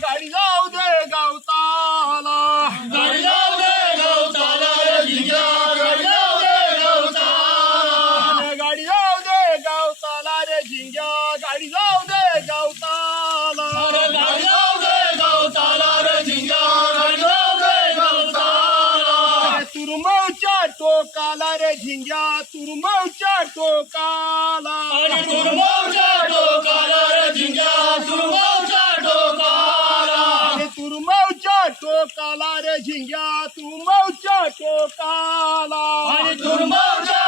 गाडी जाऊ दे गवताला गाडी जाऊ दे गवताला रे झिंग्या गाडी जाऊ दे गवताला गाडी जाऊ दे गवताला रे झिंग्या गाडी जाऊ दे गवताला गाडी जाऊ दे गवताला रे झिंग्या गाडी जाऊ दे गवताला तुरमौच्या टोकाला रे झिंग्या तुरमौच्या टोकाला तुरमौच्या टोकाला रे झिंग्या तुरमौच्या टोकाला तुरमौच्या टोकाला रे झिंग्या तुरमौच्या टोकाला तुरमौच्या